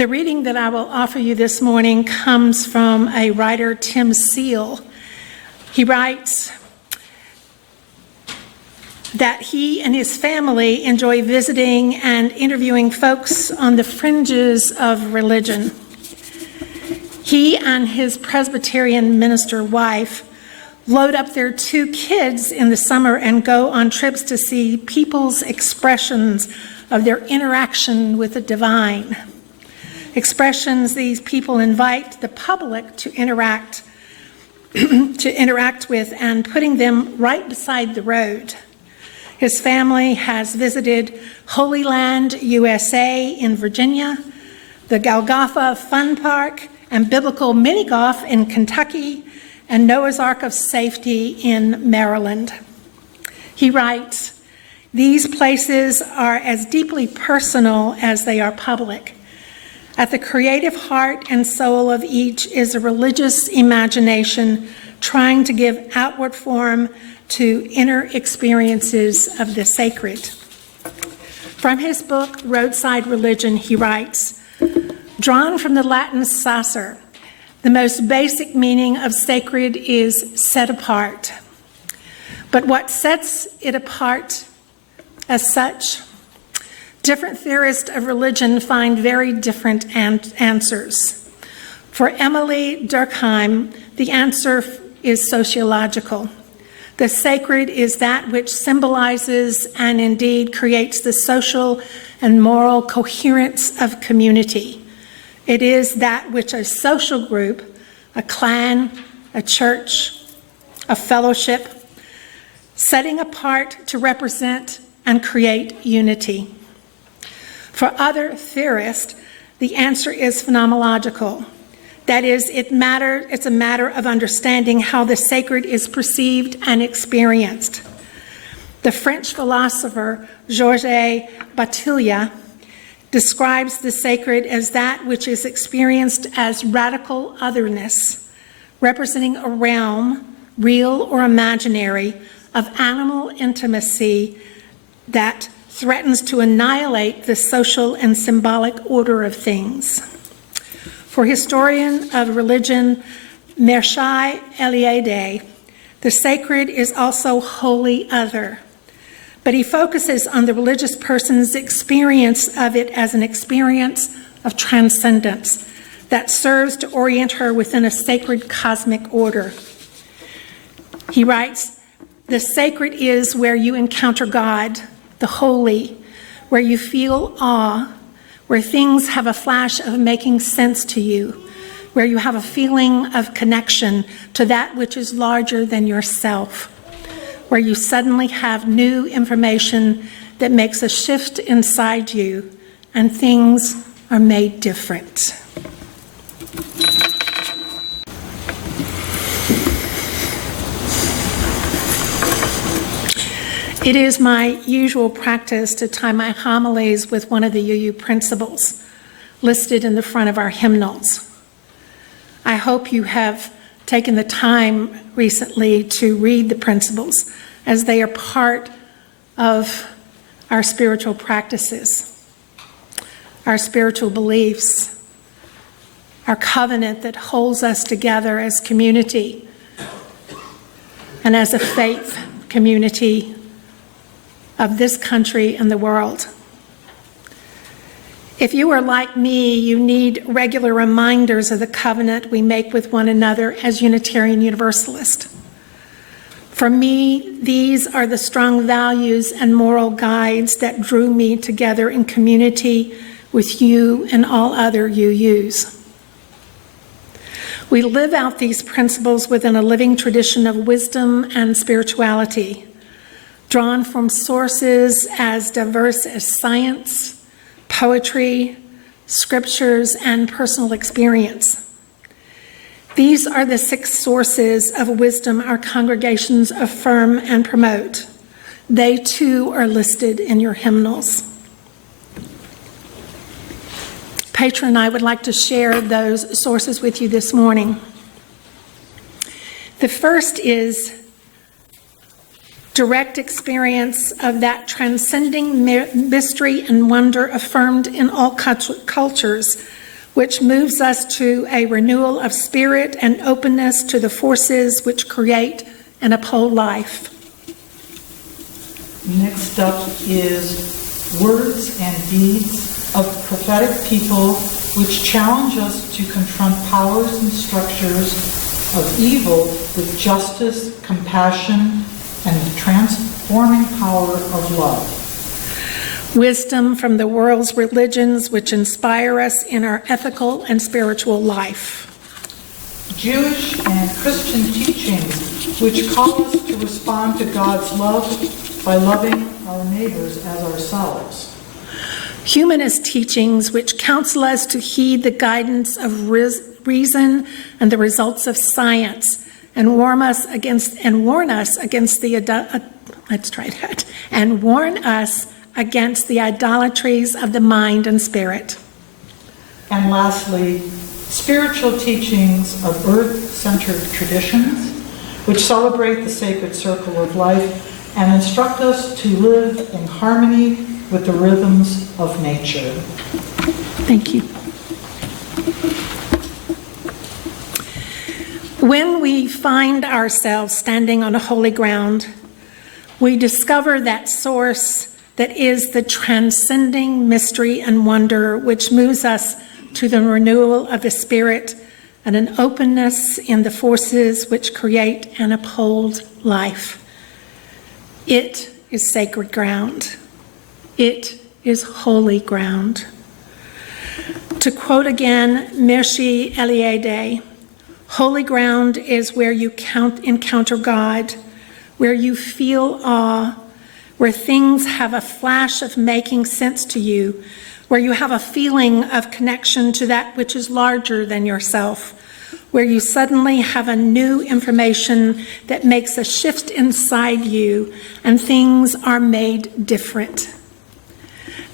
The reading that I will offer you this morning comes from a writer, Tim Seal. He writes that he and his family enjoy visiting and interviewing folks on the fringes of religion. He and his Presbyterian minister wife load up their 2 kids in the summer and go on trips to see people's expressions of their interaction with the divine. Expressions these people invite the public to interact with, and putting them right beside the road. His family has visited Holy Land, USA in Virginia, the Golgotha Fun Park and Biblical Mini Golf in Kentucky, and Noah's Ark of Safety in Maryland. He writes, "These places are as deeply personal as they are public. At the creative heart and soul of each is a religious imagination trying to give outward form to inner experiences of the sacred." From his book, Roadside Religion, he writes, "Drawn from the Latin sacer, the most basic meaning of sacred is set apart. But what sets it apart as such? Different theorists of religion find very different answers. For Emily Durkheim, the answer is sociological. The sacred is that which symbolizes and indeed creates the social and moral coherence of community. It is that which a social group, a clan, a church, a fellowship, setting apart to represent and create unity. For other theorists, the answer is phenomenological. That is, it's a matter of understanding how the sacred is perceived and experienced. The French philosopher Georges Bataille describes the sacred as that which is experienced as radical otherness, representing a realm, real or imaginary, of animal intimacy that threatens to annihilate the social and symbolic order of things. For historian of religion Mircea Eliade, the sacred is also wholly other, but he focuses on the religious person's experience of it as an experience of transcendence that serves to orient her within a sacred cosmic order. He writes, "The sacred is where you encounter God, the holy, where you feel awe, where things have a flash of making sense to you, where you have a feeling of connection to that which is larger than yourself, where you suddenly have new information that makes a shift inside you and things are made different." It is my usual practice to tie my homilies with one of the UU principles listed in the front of our hymnals. I hope you have taken the time recently to read the principles, as they are part of our spiritual practices, our spiritual beliefs, our covenant that holds us together as community and as a faith community of this country and the world. If you are like me, you need regular reminders of the covenant we make with one another as Unitarian Universalists. For me, these are the strong values and moral guides that drew me together in community with you and all other UUs. We live out these principles within a living tradition of wisdom and spirituality, drawn from sources as diverse as science, poetry, scriptures, and personal experience. These are the 6 sources of wisdom our congregations affirm and promote. They too are listed in your hymnals. Petra and I would like to share those sources with you this morning. The first is direct experience of that transcending mystery and wonder affirmed in all cultures which moves us to a renewal of spirit and openness to the forces which create and uphold life. Next up is words and deeds of prophetic people which challenge us to confront powers and structures of evil with justice, compassion, and the transforming power of love. Wisdom from the world's religions which inspire us in our ethical and spiritual life. Jewish and Christian teachings which call us to respond to God's love by loving our neighbors as ourselves. Humanist teachings which counsel us to heed the guidance of reason and the results of science, and warn us against the idolatries of the mind and spirit. And lastly, spiritual teachings of earth-centered traditions which celebrate the sacred circle of life and instruct us to live in harmony with the rhythms of nature. Thank you. When we find ourselves standing on a holy ground, we discover that source that is the transcending mystery and wonder which moves us to the renewal of the spirit and an openness in the forces which create and uphold life. It is sacred ground. It is holy ground. To quote again Mircea Eliade, holy ground is where you encounter God, where you feel awe, where things have a flash of making sense to you, where you have a feeling of connection to that which is larger than yourself, where you suddenly have a new information that makes a shift inside you and things are made different.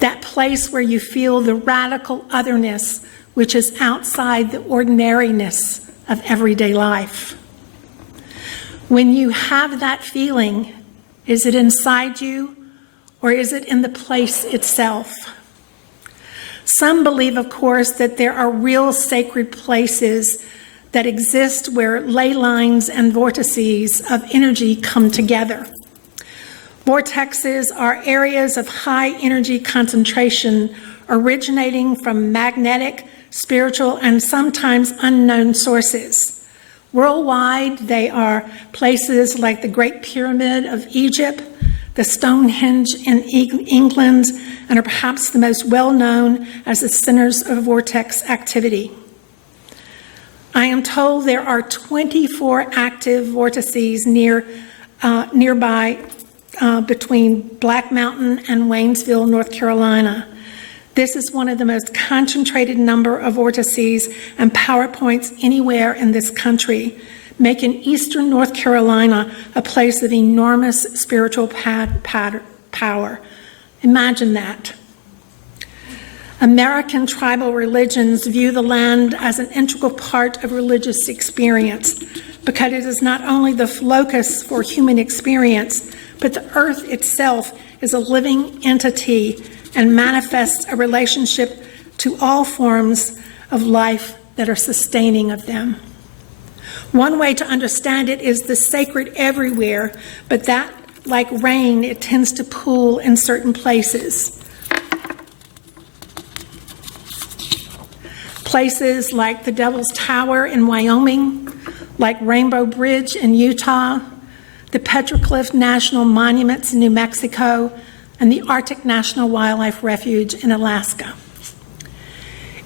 That place where you feel the radical otherness which is outside the ordinariness of everyday life. When you have that feeling, is it inside you or is it in the place itself? Some believe, of course, that there are real sacred places that exist where ley lines and vortices of energy come together. Vortexes are areas of high energy concentration originating from magnetic, spiritual, and sometimes unknown sources. Worldwide, they are places like the Great Pyramid of Egypt, the Stonehenge in England, and are perhaps the most well-known as the centers of vortex activity. I am told there are 24 active vortices nearby between Black Mountain and Waynesville, North Carolina. This is one of the most concentrated number of vortices and power points anywhere in this country, making eastern North Carolina a place of enormous spiritual power. Imagine that. American tribal religions view the land as an integral part of religious experience because it is not only the locus for human experience, but the earth itself is a living entity and manifests a relationship to all forms of life that are sustaining of them. One way to understand it is the sacred everywhere, but that, like rain, it tends to pool in certain places. Places like the Devil's Tower in Wyoming, like Rainbow Bridge in Utah, the Petra National Monuments in New Mexico, and the Arctic National Wildlife Refuge in Alaska.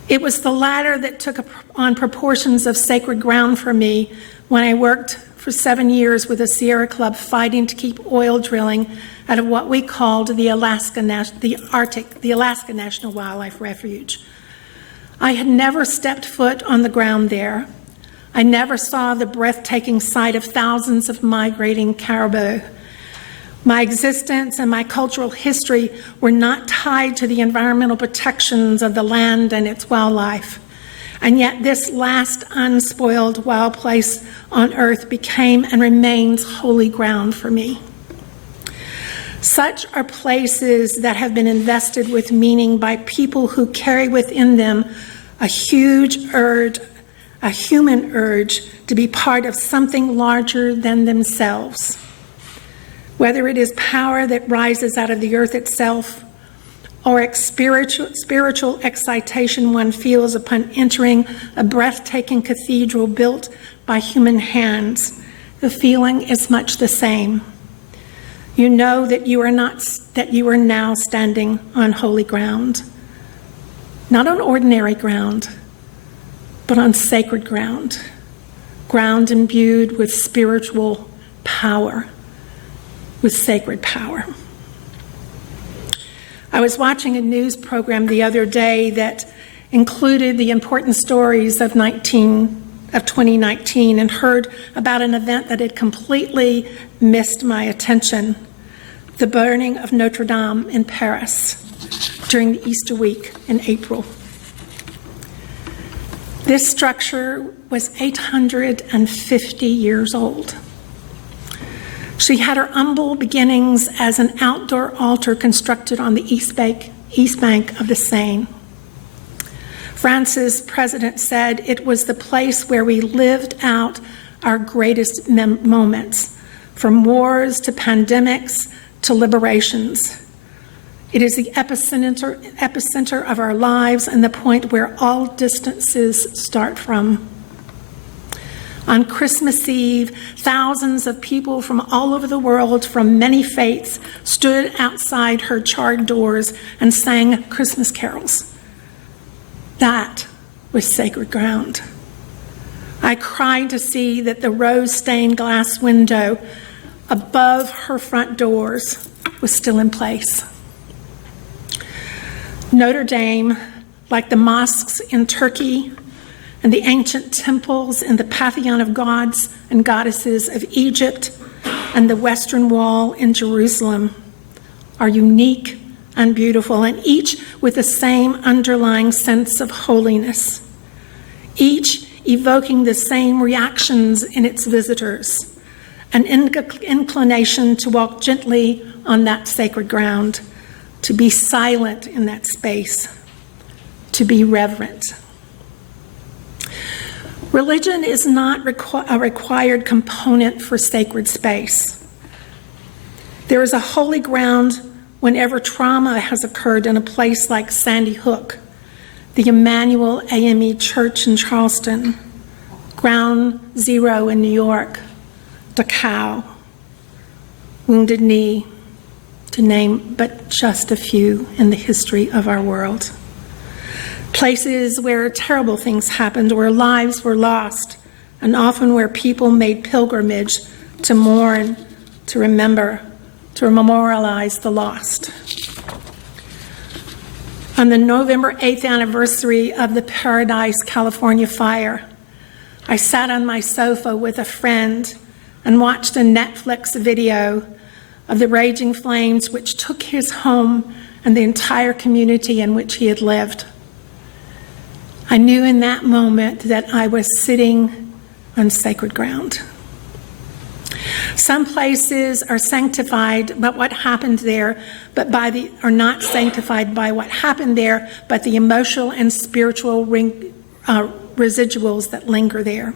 It was the latter that took on proportions of sacred ground for me when I worked for 7 years with the Sierra Club fighting to keep oil drilling out of what we called the Alaska National Wildlife Refuge. I had never stepped foot on the ground there. I never saw the breathtaking sight of thousands of migrating caribou. My existence and my cultural history were not tied to the environmental protections of the land and its wildlife. And yet this last unspoiled wild place on earth became and remains holy ground for me. Such are places that have been invested with meaning by people who carry within them a huge urge, a human urge to be part of something larger than themselves. Whether it is power that rises out of the earth itself, or spiritual excitation one feels upon entering a breathtaking cathedral built by human hands, the feeling is much the same. You know that you are now standing on holy ground, not on ordinary ground, but on sacred ground, ground imbued with spiritual power, with sacred power. I was watching a news program the other day that included the important stories of 2019 and heard about an event that had completely missed my attention, the burning of Notre Dame in Paris during the Easter week in April. This structure was 850 years old. She had her humble beginnings as an outdoor altar constructed on the east bank of the Seine. France's president said it was the place where we lived out our greatest moments, from wars to pandemics to liberations. It is the epicenter of our lives and the point where all distances start from. On Christmas Eve, thousands of people from all over the world, from many faiths, stood outside her charred doors and sang Christmas carols. That was sacred ground. I cried to see that the rose-stained glass window above her front doors was still in place. Notre Dame, like the mosques in Turkey and the ancient temples in the pantheon of gods and goddesses of Egypt and the Western Wall in Jerusalem, are unique and beautiful, and each with the same underlying sense of holiness, each evoking the same reactions in its visitors, an inclination to walk gently on that sacred ground, to be silent in that space, to be reverent. Religion is not a required component for sacred space. There is a holy ground whenever trauma has occurred in a place like Sandy Hook, the Emmanuel AME Church in Charleston, Ground Zero in New York, Dachau, Wounded Knee, to name but just a few in the history of our world. Places where terrible things happened, where lives were lost, and often where people made pilgrimage to mourn, to remember, to memorialize the lost. On the November 8th anniversary of the Paradise, California fire, I sat on my sofa with a friend and watched a Netflix video of the raging flames which took his home and the entire community in which he had lived. I knew in that moment that I was sitting on sacred ground. Some places are sanctified, but what happened there, are not sanctified by what happened there, but the emotional and spiritual residuals that linger there.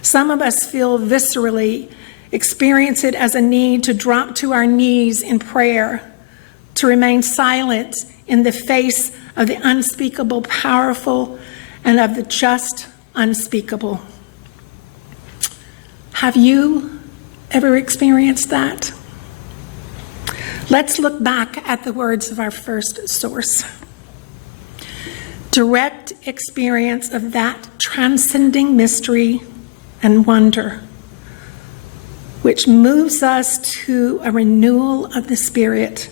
Some of us feel viscerally, experience it as a need to drop to our knees in prayer, to remain silent in the face of the unspeakable powerful and of the just unspeakable. Have you ever experienced that? Let's look back at the words of our first source. Direct experience of that transcending mystery and wonder, which moves us to a renewal of the spirit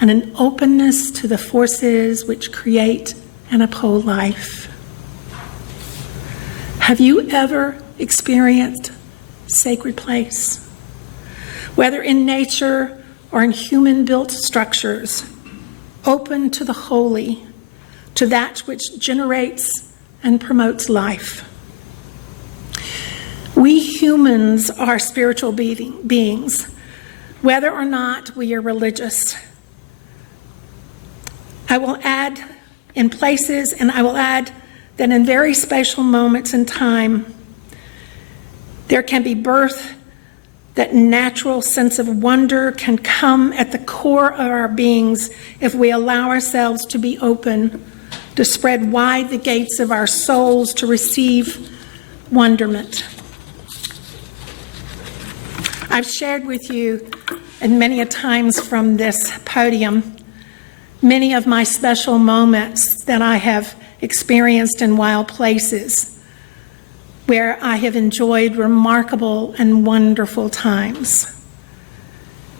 and an openness to the forces which create and uphold life. Have you ever experienced sacred place? Whether in nature or in human-built structures, open to the holy, to that which generates and promotes life. We humans are spiritual beings, whether or not we are religious. I will add in places, and I will add that in very special moments in time, there can be birth, that natural sense of wonder can come at the core of our beings if we allow ourselves to be open, to spread wide the gates of our souls to receive wonderment. I've shared with you, and many a times from this podium, many of my special moments that I have experienced in wild places where I have enjoyed remarkable and wonderful times.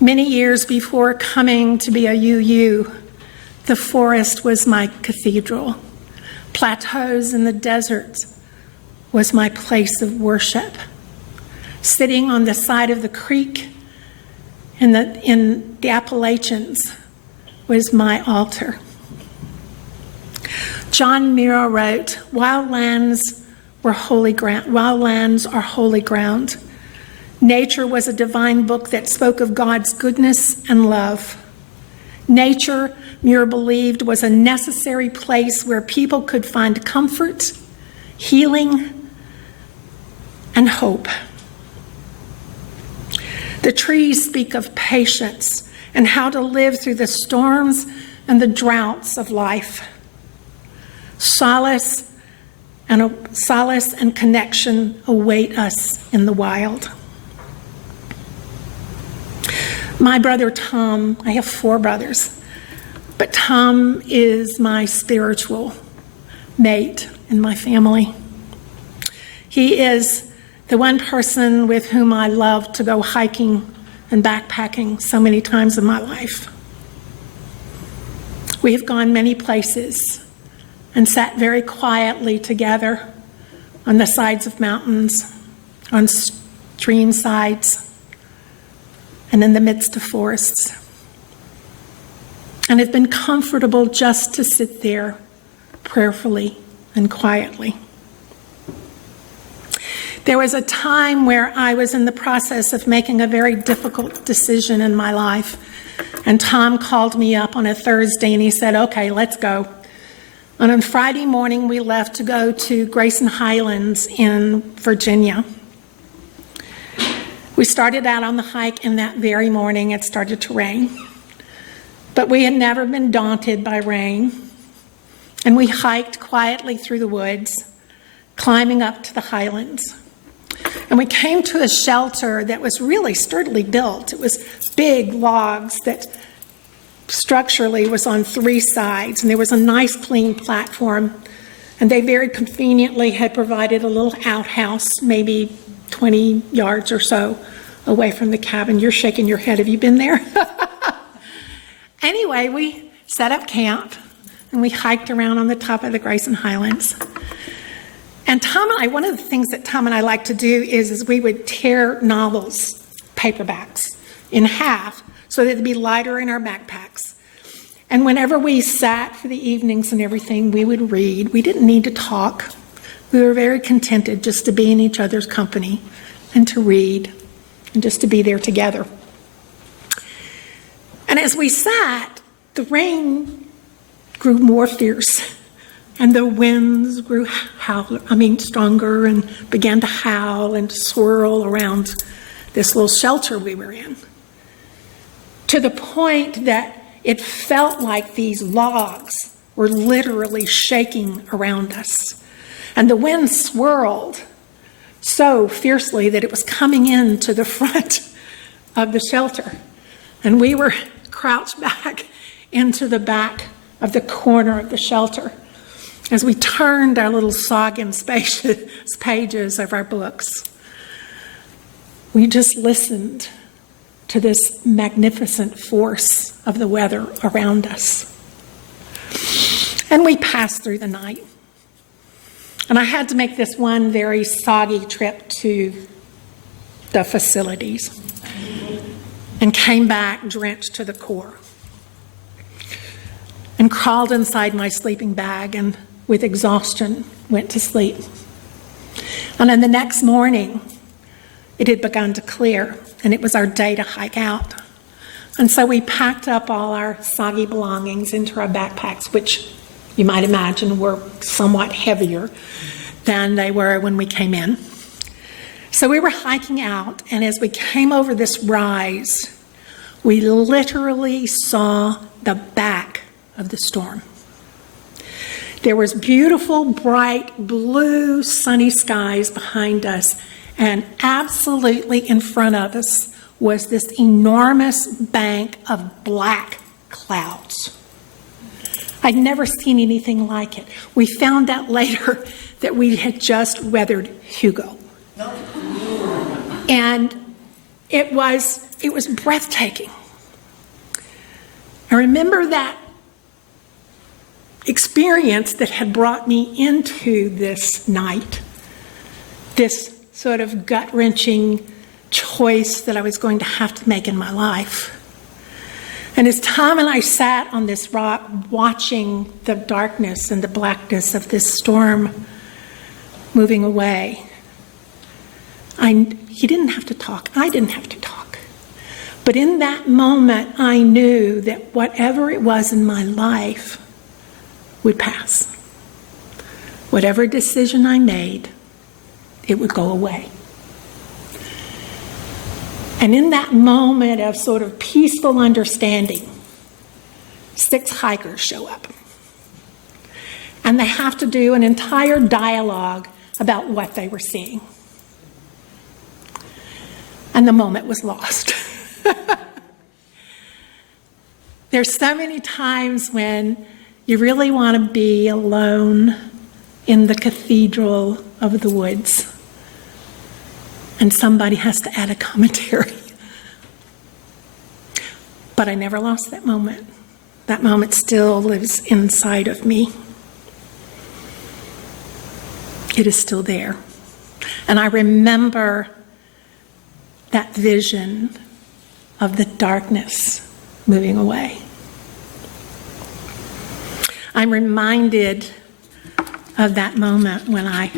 Many years before coming to be a UU, the forest was my cathedral. Plateaus in the desert was my place of worship. Sitting on the side of the creek in the Appalachians was my altar. John Muir wrote, "Wildlands were holy ground. Wildlands are holy ground. Nature was a divine book that spoke of God's goodness and love. Nature, Muir believed, was a necessary place where people could find comfort, healing, and hope. The trees speak of patience and how to live through the storms and the droughts of life. Solace and connection await us in the wild." My brother Tom, I have 4 brothers, but Tom is my spiritual mate in my family. He is the one person with whom I love to go hiking and backpacking so many times in my life. We have gone many places and sat very quietly together on the sides of mountains, on stream sides, and in the midst of forests. And it's been comfortable just to sit there prayerfully and quietly. There was a time where I was in the process of making a very difficult decision in my life, and Tom called me up on a Thursday and he said, "Okay, let's go." And on Friday morning, we left to go to Grayson Highlands in Virginia. We started out on the hike, and that very morning it started to rain. But we had never been daunted by rain, and we hiked quietly through the woods, climbing up to the highlands. And we came to a shelter that was really sturdily built. It was big logs that structurally was on 3 sides, and there was a nice clean platform, and they very conveniently had provided a little outhouse, maybe 20 yards or so away from the cabin. You're shaking your head. Have you been there? Anyway, we set up camp, and we hiked around on the top of the Grayson Highlands. And Tom and I, one of the things that Tom and I like to do is we would tear novels, paperbacks, in half so that they'd be lighter in our backpacks. And whenever we sat for the evenings and everything, we would read. We didn't need to talk. We were very contented just to be in each other's company and to read and just to be there together. And as we sat, the rain grew more fierce, and the winds grew stronger and began to howl and swirl around this little shelter we were in, to the point that it felt like these logs were literally shaking around us. And the wind swirled so fiercely that it was coming into the front of the shelter. And we were crouched back into the back of the corner of the shelter as we turned our little soggy spacious pages of our books. We just listened to this magnificent force of the weather around us. And we passed through the night. And I had to make this one very soggy trip to the facilities and came back drenched to the core and crawled inside my sleeping bag and with exhaustion went to sleep. And then the next morning, it had begun to clear, and it was our day to hike out. And so we packed up all our soggy belongings into our backpacks, which you might imagine, were somewhat heavier than they were when we came in. So we were hiking out, and as we came over this rise, we literally saw the back of the storm. There was beautiful, bright, blue, sunny skies behind us, and absolutely in front of us was this enormous bank of black clouds. I'd never seen anything like it. We found out later that we had just weathered Hugo. And it was breathtaking. I remember that experience that had brought me into this night, this sort of gut-wrenching choice that I was going to have to make in my life. And as Tom and I sat on this rock watching the darkness and the blackness of this storm moving away, he didn't have to talk. I didn't have to talk. But in that moment, I knew that whatever it was in my life would pass. Whatever decision I made, it would go away. And in that moment of sort of peaceful understanding, 6 hikers show up. And they have to do an entire dialogue about what they were seeing. And the moment was lost. There's so many times when you really want to be alone in the cathedral of the woods, and somebody has to add a commentary. But I never lost that moment. That moment still lives inside of me. It is still there. And I remember that vision of the darkness moving away. I'm reminded of that moment when I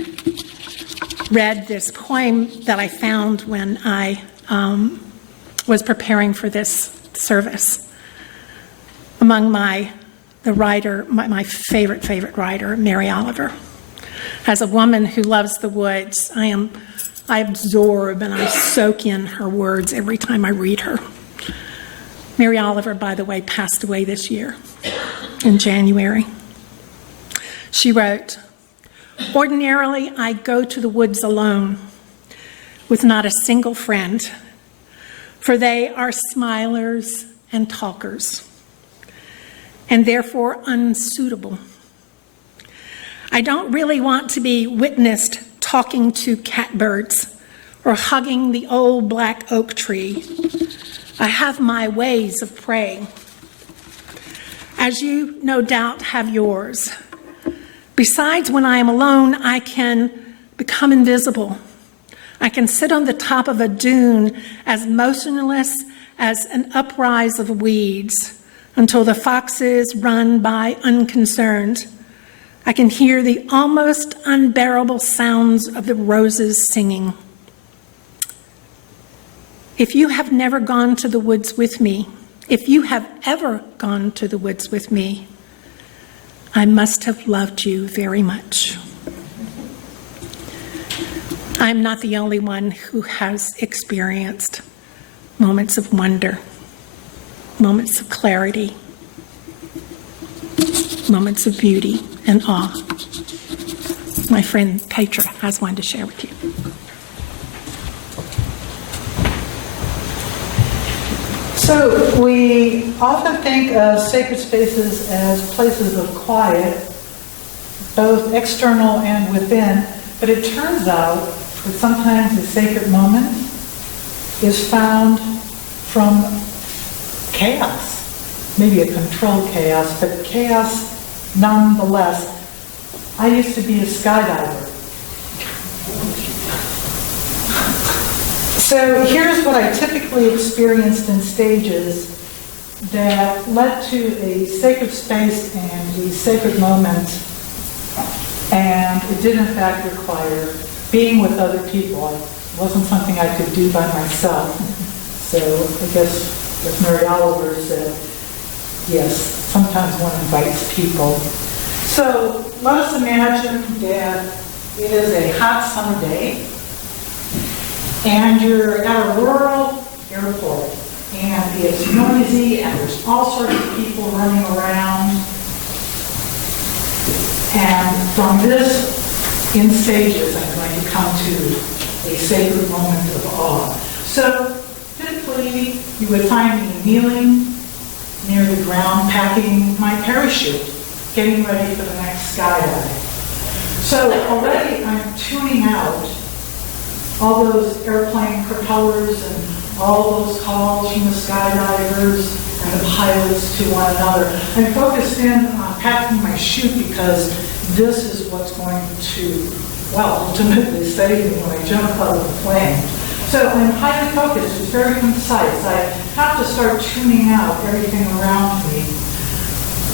read this poem that I found when I was preparing for this service. Among my favorite writer, Mary Oliver. As a woman who loves the woods, I absorb and I soak in her words every time I read her. Mary Oliver, by the way, passed away this year in January. She wrote, "Ordinarily, I go to the woods alone with not a single friend, for they are smilers and talkers, and therefore unsuitable. I don't really want to be witnessed talking to catbirds or hugging the old black oak tree. I have my ways of praying, as you no doubt have yours. Besides, when I am alone, I can become invisible. I can sit on the top of a dune as motionless as an uprise of weeds until the foxes run by unconcerned. I can hear the almost unbearable sounds of the roses singing. If you have never gone to the woods with me, if you have ever gone to the woods with me, I must have loved you very much." I'm not the only one who has experienced moments of wonder, moments of clarity, moments of beauty and awe. My friend Petra has one to share with you. So we often think of sacred spaces as places of quiet, both external and within, but it turns out that sometimes a sacred moment is found from chaos, maybe a controlled chaos, but chaos nonetheless. I used to be a skydiver. So here's what I typically experienced in stages that led to a sacred space and a sacred moment, and it did in fact require being with other people. It wasn't something I could do by myself. So I guess, as Mary Oliver said, yes, sometimes one invites people. So So let us imagine that it is a hot summer day and you're at a rural airport and it's noisy and there's all sorts of people running around. And from this, in stages, I'm going to come to a sacred moment of awe. So typically, you would find me kneeling near the ground, packing my parachute, getting ready for the next skydive. So already I'm tuning out all those airplane propellers and all those calls from the skydivers and the pilots to one another. I'm focused in on packing my chute because this is what's going to, well, ultimately save me when I jump out of the plane. So I'm highly focused, it's very concise. I have to start tuning out everything around me.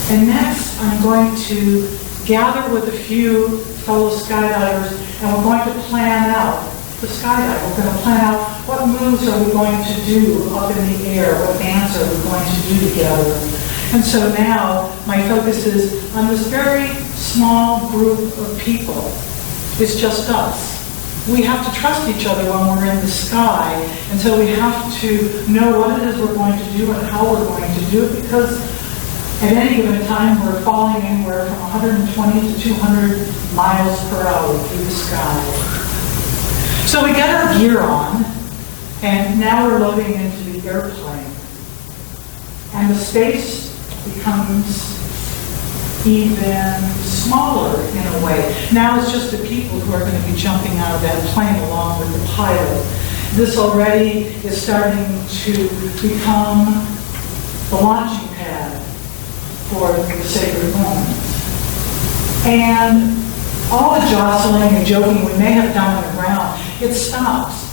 And next, I'm going to gather with a few fellow skydivers and we're going to plan out the skydive. We're going to plan out what moves are we going to do up in the air, what dance are we going to do together. And so now my focus is on this very small group of people. It's just us. We have to trust each other when we're in the sky, and so we have to know what it is we're going to do and how we're going to do it, because at any given time we're falling anywhere from 120 to 200 miles per hour through the sky. So we get our gear on, and now we're loading into the airplane. And the space becomes even smaller in a way. Now it's just the people who are going to be jumping out of that plane along with the pilot. This already is starting to become the launching pad for the sacred moment. And all the jostling and joking we may have done on the ground, it stops.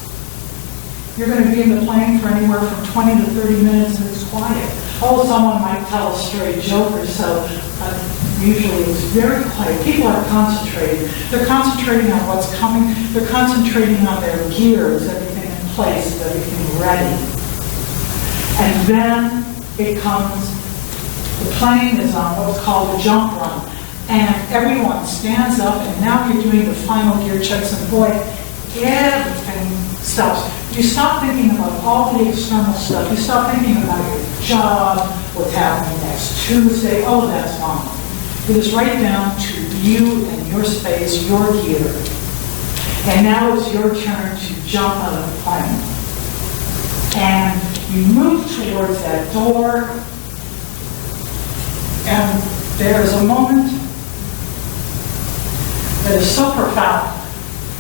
You're going to be in the plane for anywhere from 20 to 30 minutes and it's quiet. Oh, someone might tell a stray joke or so. Usually it's very quiet. People are concentrating. They're concentrating on what's coming. They're concentrating on their gear. Is everything in place? Is everything ready? And then it comes, the plane is on what's called the jump run. And everyone stands up, and now you're doing the final gear checks, and boy, everything stops. You stop thinking about all the external stuff. You stop thinking about your job, what's happening next Tuesday. Oh, that's gone. It is right down to you and your space, your gear. And now it's your turn to jump out of the plane. And you move towards that door, and there's a moment that is so profound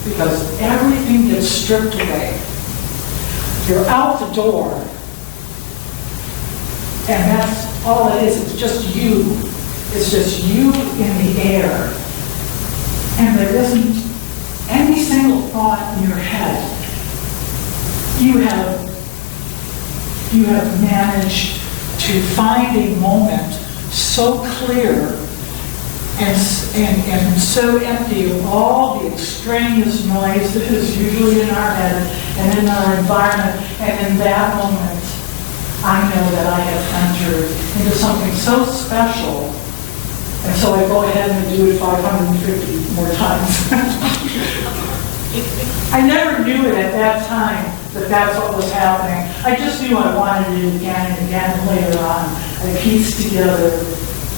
because everything gets stripped away. You're out the door, and that's all it is. It's just you. It's just you in the air. And there isn't any single thought in your head. You have managed to find a moment so clear and so empty of all the extraneous noise that is usually in our head and in our environment. And in that moment, I know that I have entered into something so special. And so I go ahead and do it 550 more times. I never knew it at that time that that's what was happening. I just knew I wanted it again and again, and later on I pieced together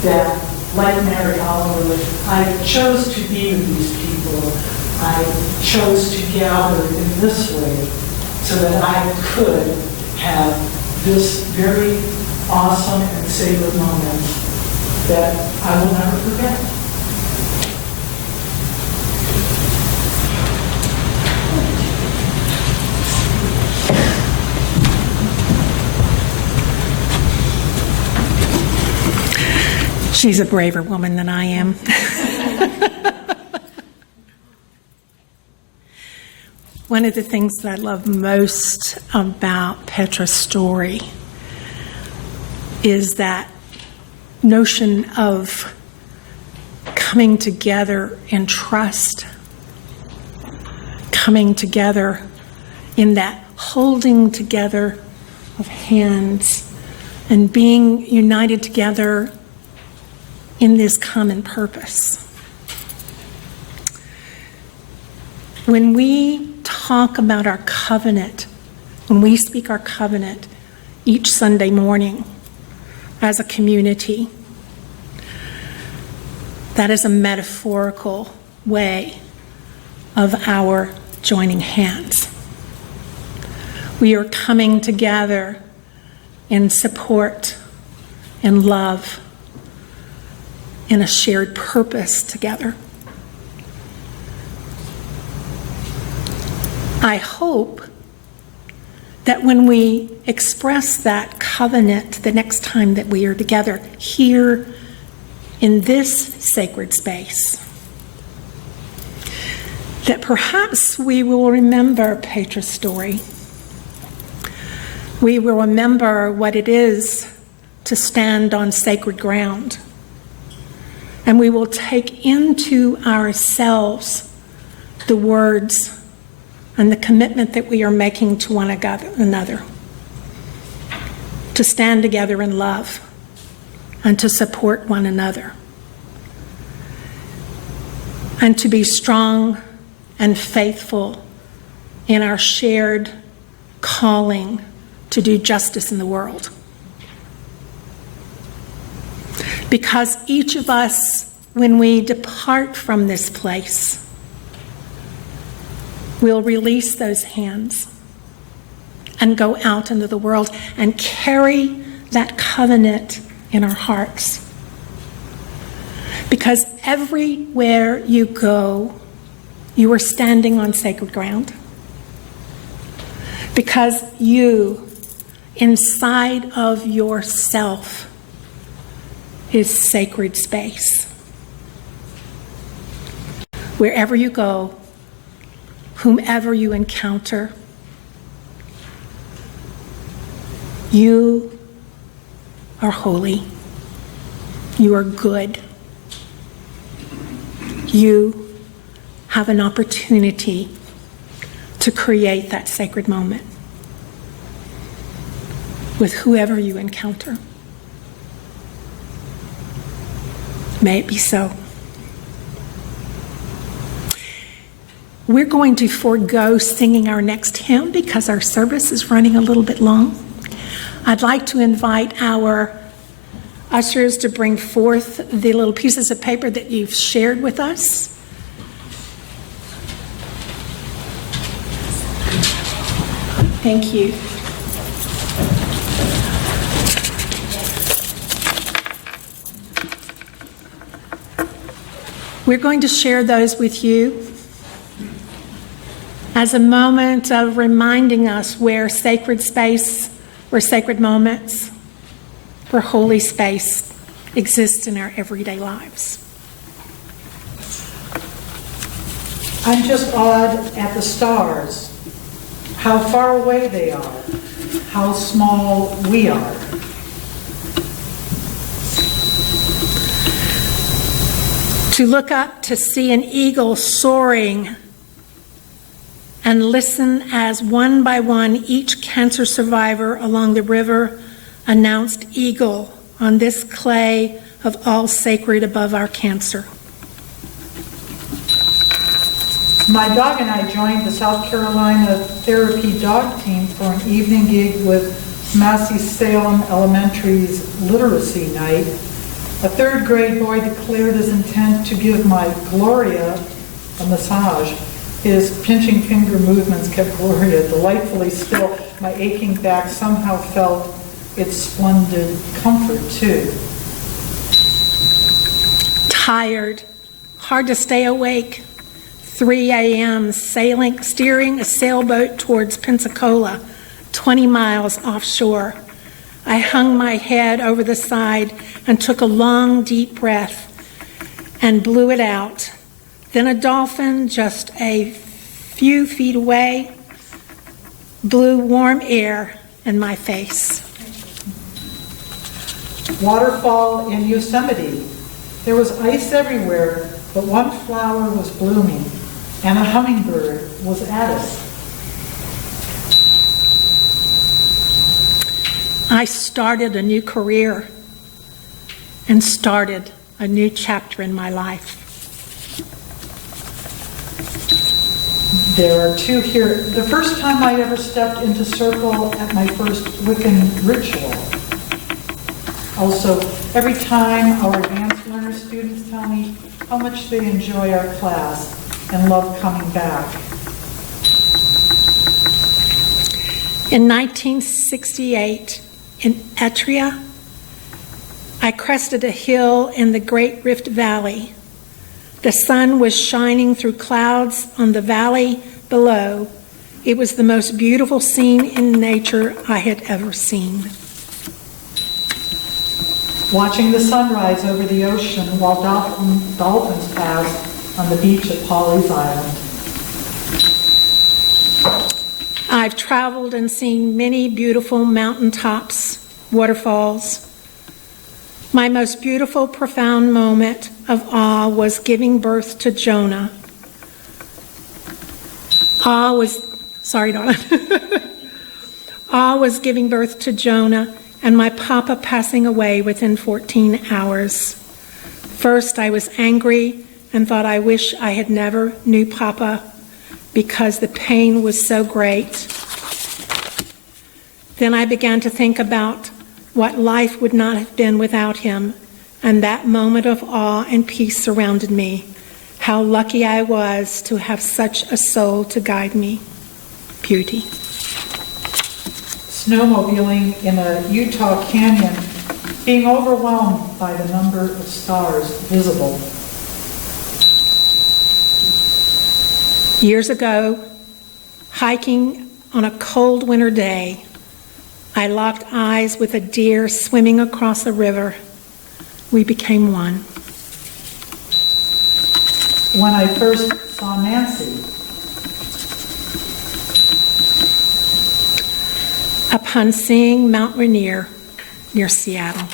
that, like Mary Oliver, I chose to be with these people. I chose to gather in this way so that I could have this very awesome and sacred moment that I will never forget. She's a braver woman than I am. One of the things that I love most about Petra's story is that notion of coming together in trust, coming together in that holding together of hands and being united together in this common purpose. When we talk about our covenant, when we speak our covenant each Sunday morning as a community, that is a metaphorical way of our joining hands. We are coming together in support, in love, in a shared purpose together. I hope that when we express that covenant the next time that we are together here in this sacred space, that perhaps we will remember Petra's story. We will remember what it is to stand on sacred ground. And we will take into ourselves the words and the commitment that we are making to one another, to stand together in love and to support one another, and to be strong and faithful in our shared calling to do justice in the world. Because each of us, when we depart from this place, will release those hands and go out into the world and carry that covenant in our hearts. Because everywhere you go, you are standing on sacred ground. Because you, inside of yourself, is sacred space. Wherever you go, whomever you encounter, you are holy. You are good. You have an opportunity to create that sacred moment with whoever you encounter. May it be so. We're going to forego singing our next hymn because our service is running a little bit long. I'd like to invite our ushers to bring forth the little pieces of paper that you've shared with us. Thank you. We're going to share those with you as a moment of reminding us where sacred space, where sacred moments, where holy space exists in our everyday lives. I'm just awed at the stars, how far away they are, how small we are. To look up to see an eagle soaring and listen as one by one each cancer survivor along the river announced eagle on this clay of all sacred above our cancer. My dog and I joined the South Carolina Therapy Dog Team for an evening gig with Massey Salem Elementary's Literacy Night. A third grade boy declared his intent to give my Gloria a massage. His pinching finger movements kept Gloria delightfully still. My aching back somehow felt its splendid comfort too. Tired, hard to stay awake. 3 a.m. steering a sailboat towards Pensacola, 20 miles offshore. I hung my head over the side and took a long, deep breath and blew it out. Then a dolphin just a few feet away blew warm air in my face. Waterfall in Yosemite. There was ice everywhere, but one flower was blooming, and a hummingbird was at us. I started a new career and started a new chapter in my life. There are two here. The first time I ever stepped into circle at my first Wiccan ritual. Also, every time our advanced learner students tell me how much they enjoy our class and love coming back. In 1968, in Petra, I crested a hill in the Great Rift Valley. The sun was shining through clouds on the valley below. It was the most beautiful scene in nature I had ever seen. Watching the sunrise over the ocean while dolphins passed on the beach at Pawleys Island. I've traveled and seen many beautiful mountaintops, waterfalls. My most beautiful, profound moment of awe was giving birth to Jonah. Awe was giving birth to Jonah and my papa passing away within 14 hours. First, I was angry and thought I wish I had never knew papa because the pain was so great. Then I began to think about what life would not have been without him, and that moment of awe and peace surrounded me. How lucky I was to have such a soul to guide me. Beauty. Snowmobiling in a Utah canyon, being overwhelmed by the number of stars visible. Years ago, hiking on a cold winter day, I locked eyes with a deer swimming across a river. We became one. When I first saw Nancy. Upon seeing Mount Rainier near Seattle.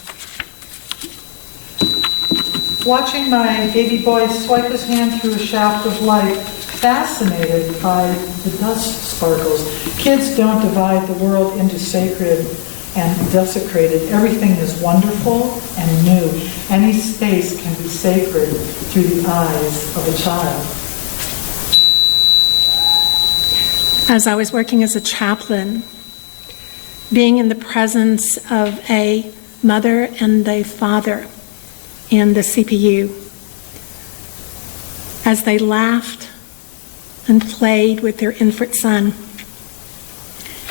Watching my baby boy swipe his hand through a shaft of light, fascinated by the dust sparkles. Kids don't divide the world into sacred and desecrated. Everything is wonderful and new. Any space can be sacred through the eyes of a child. As I was working as a chaplain, being in the presence of a mother and a father in the CPU, as they laughed and played with their infant son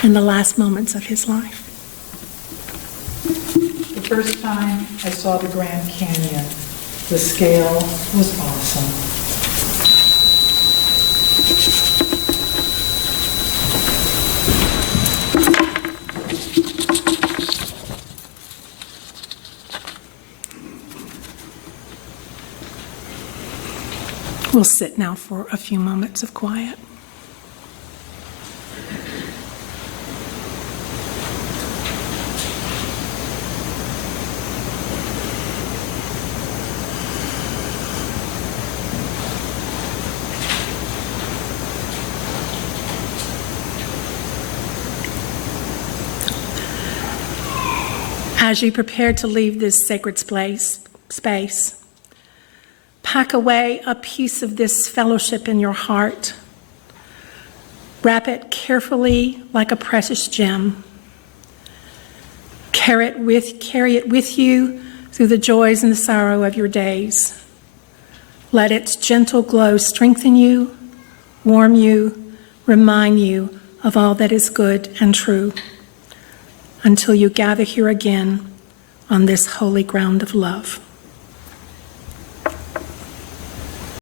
in the last moments of his life. The first time I saw the Grand Canyon, the scale was awesome. We'll sit now for a few moments of quiet. As you prepare to leave this sacred space, pack away a piece of this fellowship in your heart. Wrap it carefully like a precious gem. Carry it with you through the joys and the sorrow of your days. Let its gentle glow strengthen you, warm you, remind you of all that is good and true, until you gather here again on this holy ground of love.